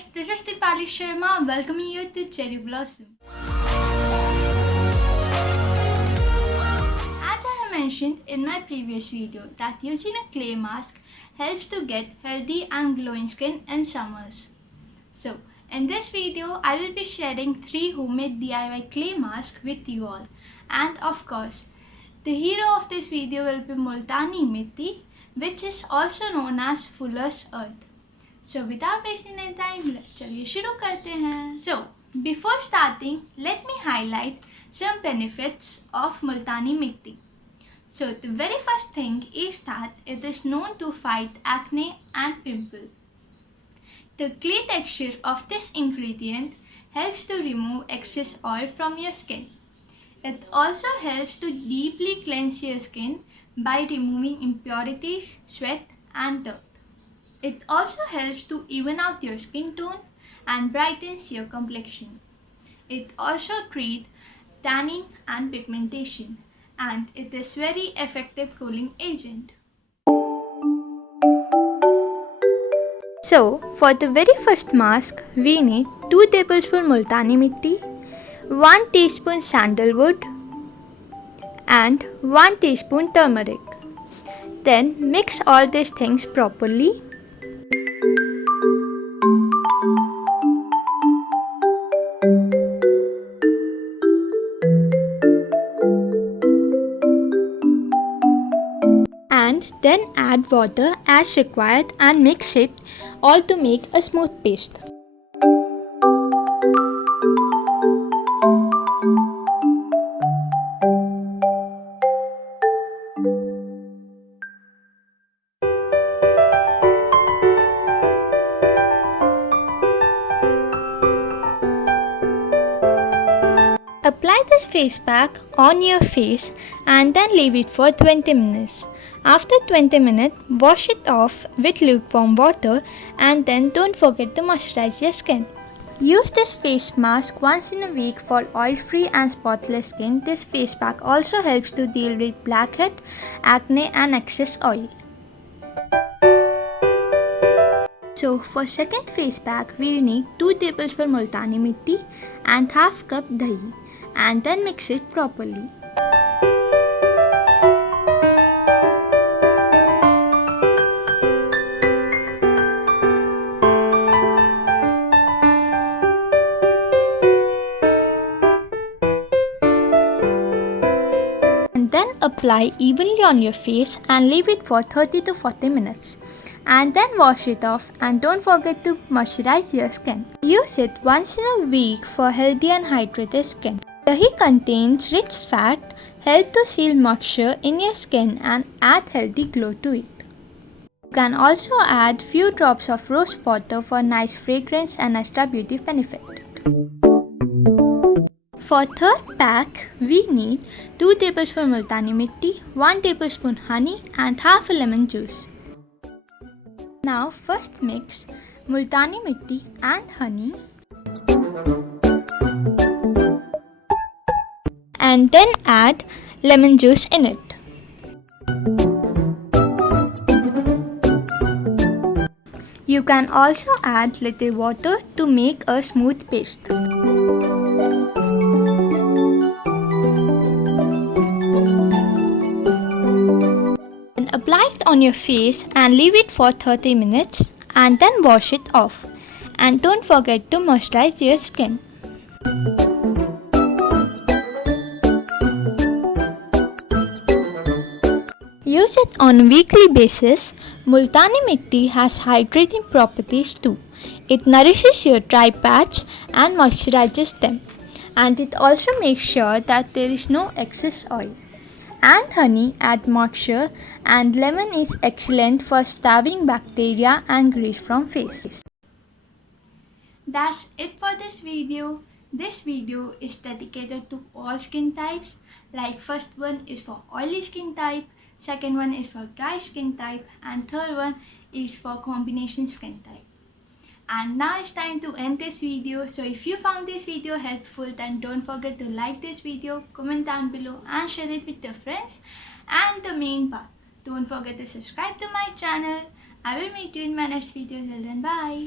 guys, this is Deepali.Sharma welcoming you to Cherry Blossom. As I have mentioned in my previous video that using a clay mask helps to get healthy and glowing skin in summers. So in this video I will be sharing 3 homemade DIY clay masks with you all, and of course the hero of this video will be Multani mitti, which is also known as Fuller's Earth. So without wasting any time, चलिए शुरू करते हैं. So before starting, let me highlight some benefits of Multani mitti. So the very first thing is that it is known to fight acne and pimple. The clay texture of this ingredient helps to remove excess oil from your skin. It also helps to deeply cleanse your skin by removing impurities, sweat and dirt. It also helps to even out your skin tone and brightens your complexion. It also treats tanning and pigmentation, and it is very effective cooling agent. So for the very first mask, we need 2 tablespoons Multani mitti, 1 teaspoon sandalwood and 1 teaspoon turmeric. Then mix all these things properly. And then add water as required and mix it all to make a smooth paste. Apply this face pack on your face and then leave it for 20 minutes. After 20 minutes, wash it off with lukewarm water and then don't forget to moisturize your skin. Use this face mask once in a week for oil-free and spotless skin. This face pack also helps to deal with blackhead, acne and excess oil. So for second face pack, we need 2 tablespoons Multani mitti and half cup dahi, and then mix it properly. And then apply evenly on your face and leave it for 30 to 40 minutes. And then wash it off and don't forget to moisturize your skin. Use it once in a week for healthy and hydrated skin. Dahi contains rich fat, help to seal moisture in your skin and add healthy glow to it. You can also add few drops of rose water for nice fragrance and extra beauty benefit. For third pack, we need 2 tablespoons Multani mitti, 1 tablespoon honey and half a lemon juice. Now first mix Multani mitti and honey and then add lemon juice in it. You can also add little water to make a smooth paste. Then apply it on your face and leave it for 30 minutes and then wash it off. And don't forget to moisturize your skin. Use it on a weekly basis. Multani mitti has hydrating properties too. It nourishes your dry patch and moisturizes them. And it also makes sure that there is no excess oil. And honey adds moisture, and lemon is excellent for starving bacteria and grease from face. That's it for this video. This video is dedicated to all skin types. Like first one is for oily skin type, second one is for dry skin type, and third one is for combination skin type. And now it's time to end this video. So if you found this video helpful, then don't forget to like this video, comment down below and share it with your friends. And the main part, don't forget to subscribe to my channel. I will meet you in my next video. Till then, bye.